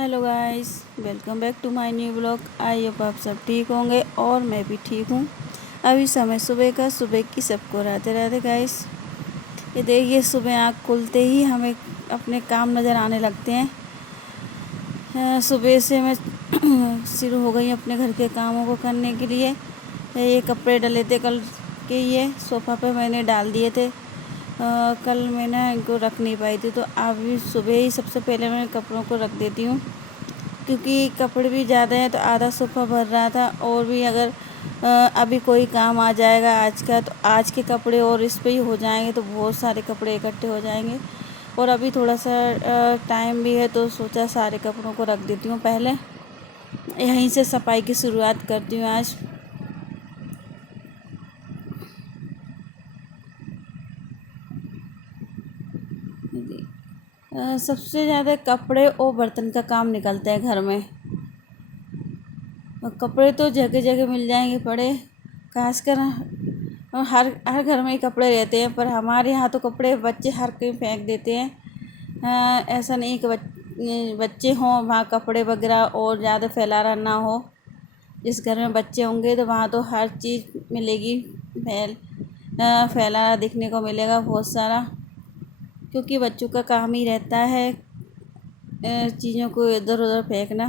Hello guys, welcome back to my new blog. I hope आप सब ठीक होंगे और मैं भी ठीक हूँ। अभी समय सुबह की सबको राधे राधे गाइस। ये देखिए, सुबह आँख खुलते ही हमें अपने काम नज़र आने लगते हैं। सुबह से मैं शुरू हो गई अपने घर के कामों को करने के लिए। ये कपड़े डले थे कल के, ये सोफ़ा पे मैंने डाल दिए थे। कल मैंने इनको रख नहीं पाई थी, तो अभी सुबह ही सबसे पहले मैं कपड़ों को रख देती हूँ, क्योंकि कपड़े भी ज़्यादा हैं तो आधा सोफ़ा भर रहा था। और भी अगर अभी कोई काम आ जाएगा आज का, तो आज के कपड़े और इस पे ही हो जाएंगे, तो बहुत सारे कपड़े इकट्ठे हो जाएंगे। और अभी थोड़ा सा टाइम भी है, तो सोचा सारे कपड़ों को रख देती हूँ पहले। यहीं से सफाई की शुरुआत करती हूँ आज। सबसे ज़्यादा कपड़े और बर्तन का काम निकलता है घर में। और कपड़े तो जगह जगह मिल जाएंगे पड़े, खासकर हर हर घर में ही कपड़े रहते हैं। पर हमारे यहाँ तो कपड़े बच्चे हर कहीं फेंक देते हैं। ऐसा नहीं कि बच्चे हों वहाँ कपड़े वगैरह और ज़्यादा फैलाना ना हो। जिस घर में बच्चे होंगे तो वहाँ तो हर चीज़ मिलेगी, फैलाना दिखने को मिलेगा बहुत सारा, क्योंकि बच्चों का काम ही रहता है चीज़ों को इधर उधर फेंकना।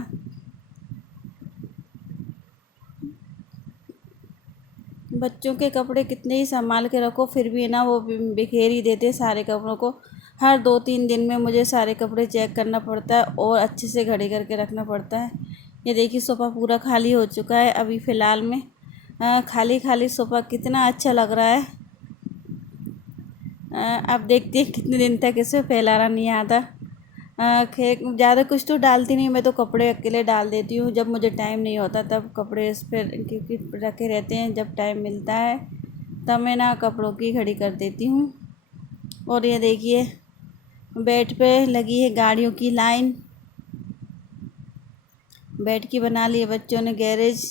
बच्चों के कपड़े कितने ही संभाल के रखो, फिर भी ना वो बिखेर ही देते सारे कपड़ों को। हर 2-3 दिन में मुझे सारे कपड़े चेक करना पड़ता है और अच्छे से घड़ी करके रखना पड़ता है। ये देखिए, सोफ़ा पूरा खाली हो चुका है अभी फ़िलहाल में। खाली खाली सोफ़ा कितना अच्छा लग रहा है। अब देखते हैं कितने दिन तक इसे फैलाना नहीं आता। खैर, ज़्यादा कुछ तो डालती नहीं मैं, तो कपड़े अकेले डाल देती हूँ जब मुझे टाइम नहीं होता, तब कपड़े इस पर क्योंकि रखे रहते हैं। जब टाइम मिलता है तब मैं ना कपड़ों की घड़ी कर देती हूँ। और ये देखिए, बेड पे लगी है गाड़ियों की लाइन। बेड की बना ली है बच्चों ने गैरेज।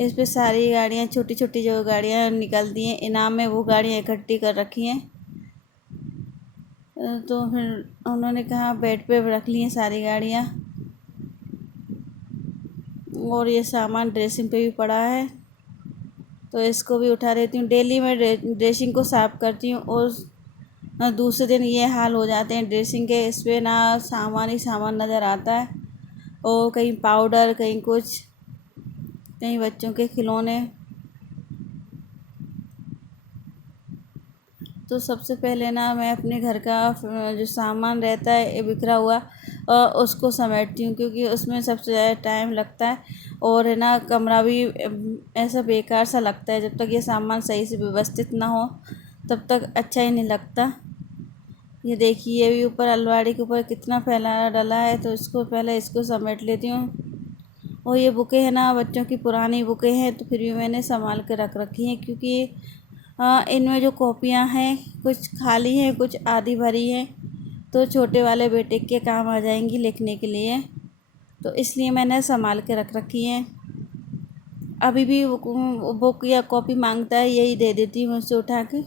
इस पे सारी गाड़ियाँ, छोटी छोटी जो गाड़ियाँ निकलती हैं इनाम में, वो गाड़ियाँ इकट्ठी कर रखी हैं। तो फिर उन्होंने कहा बेड पे रख ली हैं सारी गाड़ियाँ। और ये सामान ड्रेसिंग पे भी पड़ा है, तो इसको भी उठा देती हूँ। डेली मैं ड्रेसिंग को साफ़ करती हूँ और दूसरे दिन ये हाल हो जाते हैं ड्रेसिंग के। इस पर ना सामान ही सामान नज़र आता है, और कहीं पाउडर, कहीं कुछ, कहीं बच्चों के खिलौने। तो सबसे पहले ना मैं अपने घर का जो सामान रहता है बिखरा हुआ, उसको समेटती हूँ, क्योंकि उसमें सबसे ज़्यादा टाइम लगता है। और है ना, कमरा भी ऐसा बेकार सा लगता है। जब तक ये सामान सही से व्यवस्थित ना हो तब तक अच्छा ही नहीं लगता। ये देखिए, ये भी ऊपर अलमारी के ऊपर कितना फैला डला है, तो इसको समेट लेती हूँ। और ये बुकें हैं ना, बच्चों की पुरानी बुकें हैं, तो फिर भी मैंने संभाल के रख रखी हैं, क्योंकि इनमें जो कॉपियाँ हैं कुछ खाली हैं, कुछ आधी भरी हैं, तो छोटे वाले बेटे के काम आ जाएंगी लिखने के लिए। तो इसलिए मैंने संभाल के रख रखी हैं। अभी भी बुक या कॉपी मांगता है, यही दे देती हूँ उससे उठा के,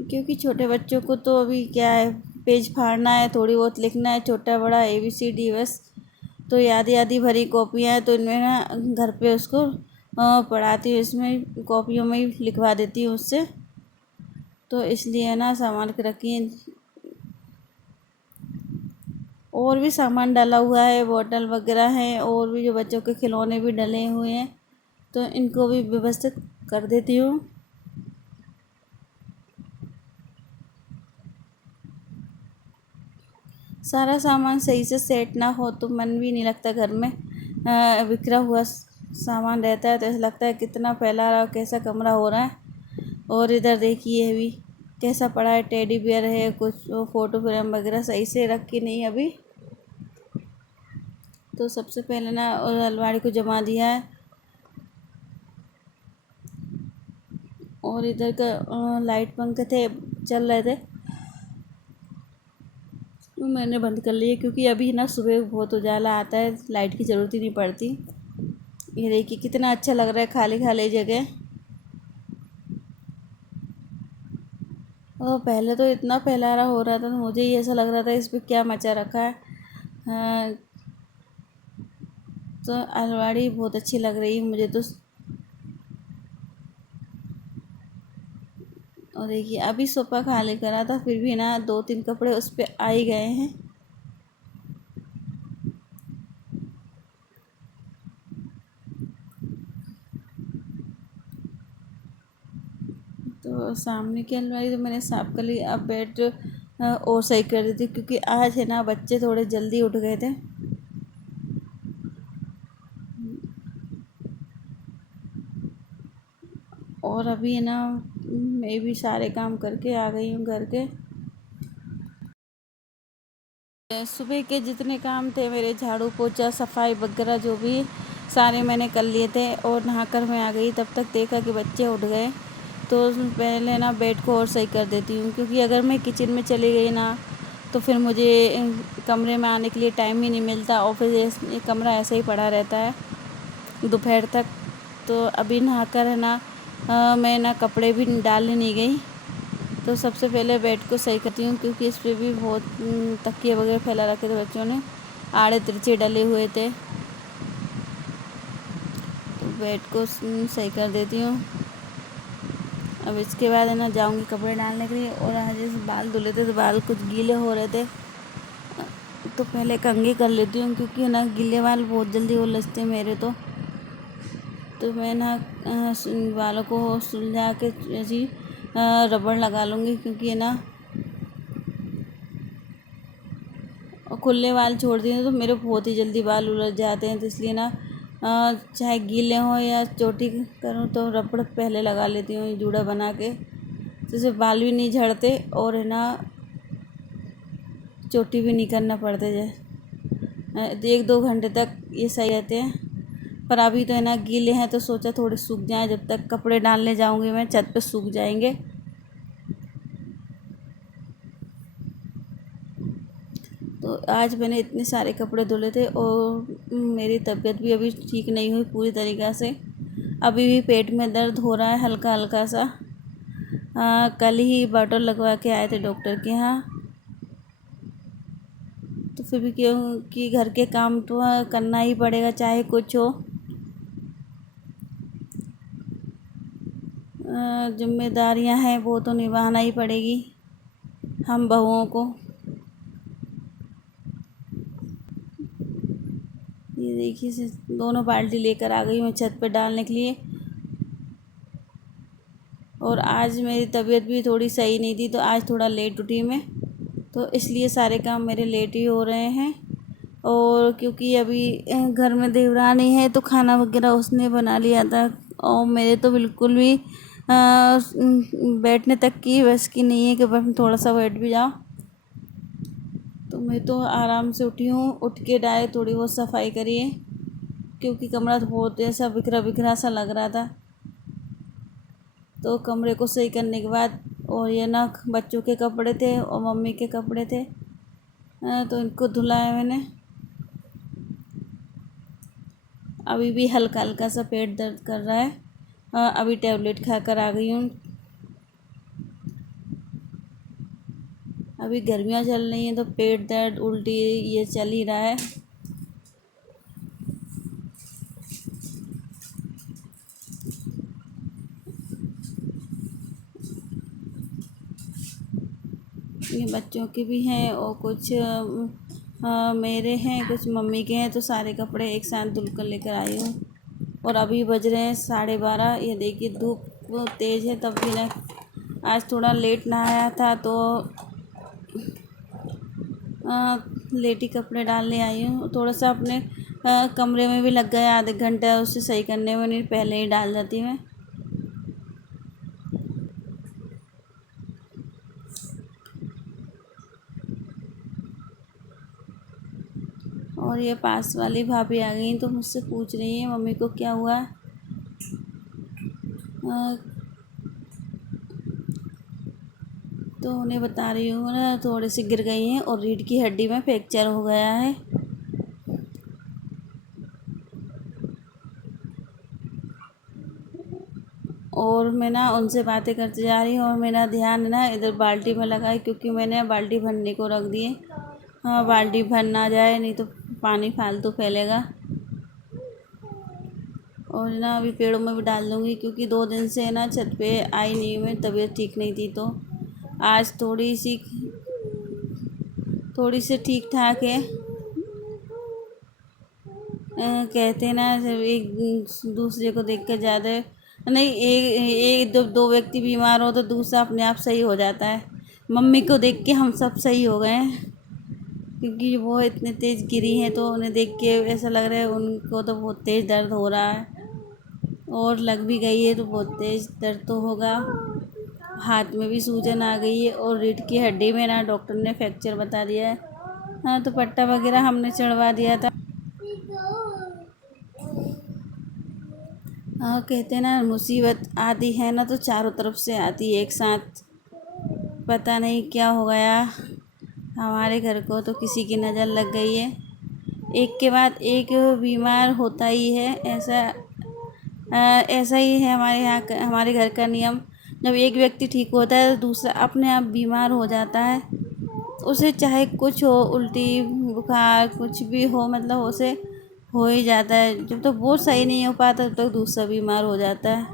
क्योंकि छोटे बच्चों को तो अभी क्या है, पेज फाड़ना है, थोड़ी बहुत लिखना है, छोटा बड़ा ABCD बस। तो आधी आधी भरी कॉपियाँ हैं, तो इनमें ना घर पे उसको पढ़ाती हूँ, इसमें कॉपियों में ही लिखवा देती हूँ उससे। तो इसलिए ना संभाल के रखी हैं। और भी सामान डाला हुआ है, बॉटल वगैरह हैं, और भी जो बच्चों के खिलौने भी डले हुए हैं, तो इनको भी व्यवस्थित कर देती हूँ। सारा सामान सही से सेट ना हो तो मन भी नहीं लगता घर में। बिखरा हुआ सामान रहता है तो ऐसा लगता है कितना फैला रहा, कैसा कमरा हो रहा है। और इधर देखिए भी कैसा पड़ा है, टेडी बियर है, कुछ फ़ोटो फ्रेम वगैरह सही से रखी नहीं अभी। तो सबसे पहले ना अलमारी को जमा दिया है। और इधर का लाइट पंखे थे, चल रहे थे, तो मैंने बंद कर लिए, क्योंकि अभी ना सुबह बहुत उजाला आता है, लाइट की ज़रूरत ही नहीं पड़ती। ये देखिए कितना अच्छा लग रहा है खाली खाली जगह। और पहले तो इतना फैलारा हो रहा था तो मुझे ही ऐसा लग रहा था इस पे क्या मचा रखा है। हाँ, तो अलमारी बहुत अच्छी लग रही है मुझे तो। और देखिए अभी सोफ़ा खाली करा था फिर भी ना 2-3 कपड़े उस पर आ ही गए हैं। तो सामने की अलमारी तो मैंने साफ़ कर ली। अब बेड और सही कर देती क्योंकि आज है ना बच्चे थोड़े जल्दी उठ गए थे। और अभी है ना मैं भी सारे काम करके आ गई हूँ घर के। सुबह के जितने काम थे मेरे, झाड़ू पोछा सफाई वगैरह जो भी, सारे मैंने कर लिए थे और नहाकर मैं आ गई। तब तक देखा कि बच्चे उठ गए तो पहले ना बेड को और सही कर देती हूँ क्योंकि अगर मैं किचन में चली गई ना तो फिर मुझे कमरे में आने के लिए टाइम ही नहीं मिलता और फिर ये कमरा ऐसे ही पड़ा रहता है दोपहर तक। तो अभी नहाकर है ना मैं ना कपड़े भी डालने नहीं गई। तो सबसे पहले बेड को सही करती हूँ क्योंकि इस पर भी बहुत तकिए वगैरह फैला रखे थे बच्चों ने, आड़े तिरछे डले हुए थे। तो बेड को सही कर देती हूँ। अब इसके बाद है ना जाऊँगी कपड़े डालने के लिए। और आज जैसे बाल धुले थे तो बाल कुछ गीले हो रहे थे तो पहले कंघी कर लेती हूँ क्योंकि ना गीले बाल बहुत जल्दी उलझते हैं मेरे तो मैं ना बालों को सुलझा के ऐसी रबड़ लगा लूँगी क्योंकि है ना और खुले बाल छोड़ दिए तो मेरे बहुत ही जल्दी बाल उलझ जाते हैं। तो इसलिए ना चाहे गीले हों या चोटी करूँ तो रबड़ पहले लगा लेती हूँ जूड़ा बना के, तो इससे बाल भी नहीं झड़ते और है ना चोटी भी नहीं करना पड़ते जाए। 1-2 घंटे तक ये सही रहते हैं। पर अभी तो है ना गीले हैं तो सोचा थोड़े सूख जाएं, जब तक कपड़े डालने जाऊंगी मैं छत पे सूख जाएंगे। तो आज मैंने इतने सारे कपड़े धुले थे और मेरी तबीयत भी अभी ठीक नहीं हुई पूरी तरीक़ा से। अभी भी पेट में दर्द हो रहा है हल्का हल्का सा। कल ही बॉटल लगवा के आए थे डॉक्टर के यहाँ। तो फिर भी क्योंकि घर के काम तो करना ही पड़ेगा चाहे कुछ हो। जिम्मेदारियां हैं वो तो निभाना ही पड़ेगी हम बहुओं को। ये देखिए से दोनों बाल्टी लेकर आ गई मैं छत पर डालने के लिए। और आज मेरी तबीयत भी थोड़ी सही नहीं थी तो आज थोड़ा लेट उठी मैं, तो इसलिए सारे काम मेरे लेट ही हो रहे हैं। और क्योंकि अभी घर में देवरानी है तो खाना वगैरह उसने बना लिया था और मेरे तो बिल्कुल भी बैठने तक की बस की नहीं है कि बस थोड़ा सा बैठ भी जाओ। तो मैं तो आराम से उठी हूँ, उठ के डायरेक्ट थोड़ी बहुत सफाई करी है क्योंकि कमरा तो बहुत ऐसा बिखरा बिखरा सा लग रहा था। तो कमरे को सही करने के बाद, और ये ना बच्चों के कपड़े थे और मम्मी के कपड़े थे तो इनको धुलाया मैंने। अभी भी हल्का हल्का सा पेट दर्द कर रहा है। अभी टैबलेट खा कर आ गई हूँ। अभी गर्मियाँ चल रही हैं तो पेट दर्द उल्टी ये चल ही रहा है। ये बच्चों के भी हैं और कुछ मेरे हैं, कुछ मम्मी के हैं। तो सारे कपड़े एक साथ धुल कर लेकर आई हूँ। और अभी बज रहे हैं 12:30। ये देखिए धूप तेज़ है तब भी ना आज थोड़ा लेट नहाया था तो लेट ही कपड़े डालने आई हूँ। थोड़ा सा अपने कमरे में भी लग गया आधे घंटा उसे सही करने में, नहीं पहले ही डाल जाती मैं। और ये पास वाली भाभी आ गई तो मुझसे पूछ रही है मम्मी को क्या हुआ। तो उन्हें बता रही हूँ ना थोड़ी सी गिर गई हैं और रीढ़ की हड्डी में फ्रैक्चर हो गया है। और मैं ना उनसे बातें करते जा रही हूँ और मेरा ध्यान ना इधर बाल्टी में लगा है, क्योंकि मैंने बाल्टी भरने को रख दी है। हाँ, बाल्टी भर ना जाए, नहीं तो पानी फालतू फैलेगा। और ना अभी पेड़ों में भी डाल दूँगी, क्योंकि 2 दिन से ना छत पे आई नहीं हूँ मैं, तबीयत ठीक नहीं थी, तो आज थोड़ी सी ठीक ठाक है। कहते हैं ना, जब एक दूसरे को देख कर ज़्यादा नहीं, एक दो व्यक्ति बीमार हो तो दूसरा अपने आप सही हो जाता है। मम्मी को देख के हम सब सही हो गए हैं, क्योंकि वो इतने तेज़ गिरी हैं, तो उन्हें देख के ऐसा लग रहा है उनको तो बहुत तेज़ दर्द हो रहा है, और लग भी गई है तो बहुत तेज़ दर्द तो होगा। हाथ में भी सूजन आ गई है, और रीढ़ की हड्डी में ना डॉक्टर ने फ्रैक्चर बता दिया है। हाँ, तो पट्टा वगैरह हमने चढ़वा दिया था। हाँ, कहते हैं ना, मुसीबत आती है ना तो चारों तरफ से आती है एक साथ। पता नहीं क्या हो गया हमारे घर को, तो किसी की नज़र लग गई है। एक के बाद एक बीमार होता ही है, ऐसा ही है हमारे यहाँ का, हमारे घर का नियम। जब एक व्यक्ति ठीक होता है तो दूसरा अपने आप बीमार हो जाता है। उसे चाहे कुछ हो, उल्टी बुखार कुछ भी हो, मतलब उसे हो ही जाता है। जब तक वो सही नहीं हो पाता तब तक दूसरा बीमार हो जाता है।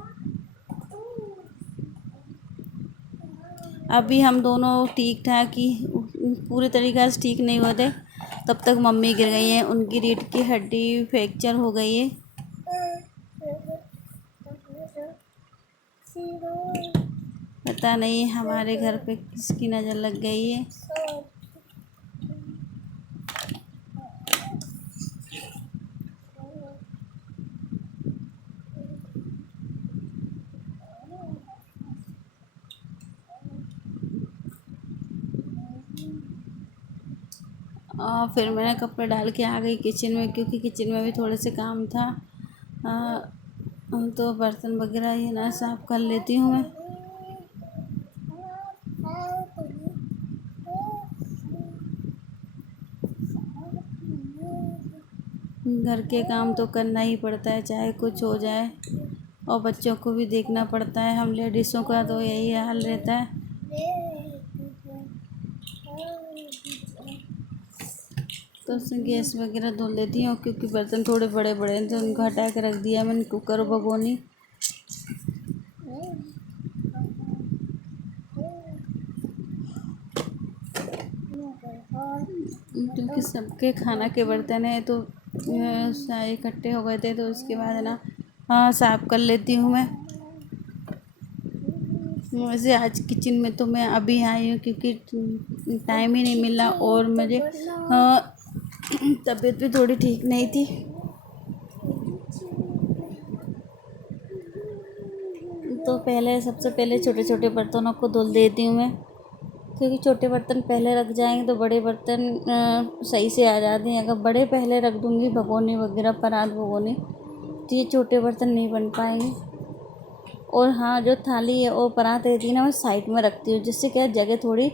अभी हम दोनों ठीक ठाक ही, पूरी तरीक़ा से ठीक नहीं हुए थे, तब तक मम्मी गिर गई हैं। उनकी रीढ़ की हड्डी फ्रैक्चर हो गई है। पता नहीं हमारे घर पे किसकी नज़र लग गई है। फिर मैंने कपड़े डाल के आ गई किचन में, क्योंकि किचन में भी थोड़े से काम था। तो बर्तन वगैरह ये ना साफ़ कर लेती हूँ मैं। घर के काम तो करना ही पड़ता है, चाहे कुछ हो जाए, और बच्चों को भी देखना पड़ता है। हम लेडीज़ों का तो यही हाल रहता है। तो उससे गैस वगैरह धो लेती हूँ, क्योंकि बर्तन थोड़े बड़े बड़े हैं, तो उनको हटा के रख दिया मैंने, कुकर और भगोनी। क्योंकि सबके खाना के बर्तन है, तो सारे इकट्ठे हो गए थे, तो उसके बाद है ना, हाँ, साफ़ कर लेती हूँ मैं। वैसे आज किचन में तो मैं अभी आई हूँ, क्योंकि टाइम ही नहीं मिला, और मुझे तबीयत भी थोड़ी ठीक नहीं थी। तो सबसे पहले छोटे छोटे बर्तनों को धुल देती हूँ मैं, क्योंकि छोटे बर्तन पहले रख जाएंगे तो बड़े बर्तन सही से आ जाते हैं। अगर बड़े पहले रख दूँगी, भगोनी वगैरह, परात भगोनी, तो ये छोटे बर्तन नहीं बन पाएंगे। और हाँ, जो थाली है और परात रहती है ना, मैं साइड में रखती हूँ, जिससे क्या जगह थोड़ी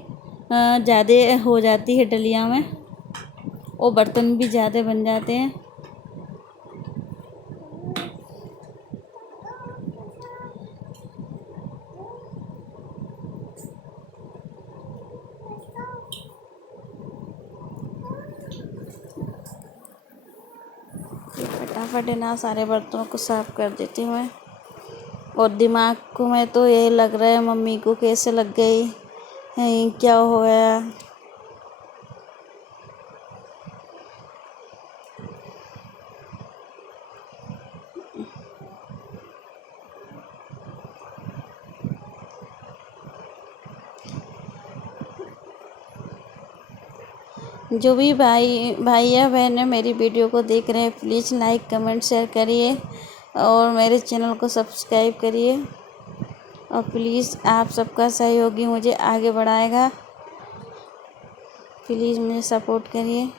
ज़्यादा हो जाती है डलिया में, और बर्तन भी ज़्यादा बन जाते हैं। फटाफट है ना सारे बर्तनों को साफ़ कर देती हूँ मैं। और दिमाग को मैं तो यही लग रहा है, मम्मी को कैसे लग गई, क्या हो गया। जो भी भाई या बहन मेरी वीडियो को देख रहे हैं, प्लीज़ लाइक कमेंट शेयर करिए, और मेरे चैनल को सब्सक्राइब करिए, और प्लीज़ आप सबका सहयोग ही मुझे आगे बढ़ाएगा। प्लीज़ मुझे सपोर्ट करिए।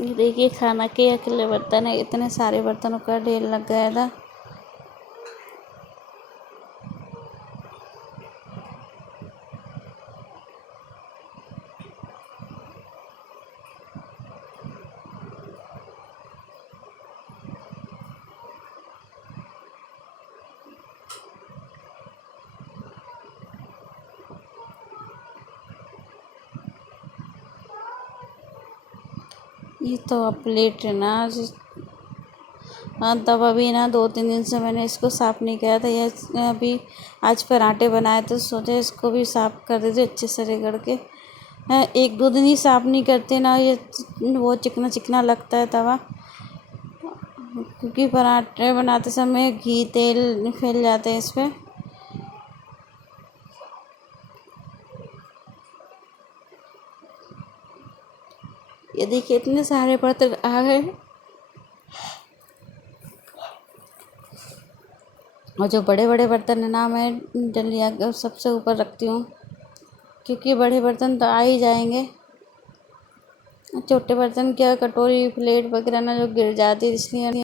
ये देखिए, खाना के अकेले बर्तन है, इतने सारे बर्तनों का ढेर लग गया था। ये तो अब प्लेट है ना। हाँ, तब अभी ना 2-3 दिन से मैंने इसको साफ़ नहीं किया था। ये अभी आज पराठे बनाए तो सोचे इसको भी साफ़ कर देते अच्छे से रगड़ के। 1-2 दिन ही साफ़ नहीं करते ना, ये वो चिकना चिकना लगता है तवा, क्योंकि पराठे बनाते समय घी तेल फैल जाते हैं इस पर। ये देखिए इतने सारे बर्तन आ गए, और जो बड़े बड़े बर्तन है ना मैं डलिया सबसे ऊपर रखती हूँ, क्योंकि बड़े बर्तन तो आ ही जाएंगे। छोटे बर्तन क्या, कटोरी प्लेट वगैरह ना जो गिर जाती है, इसलिए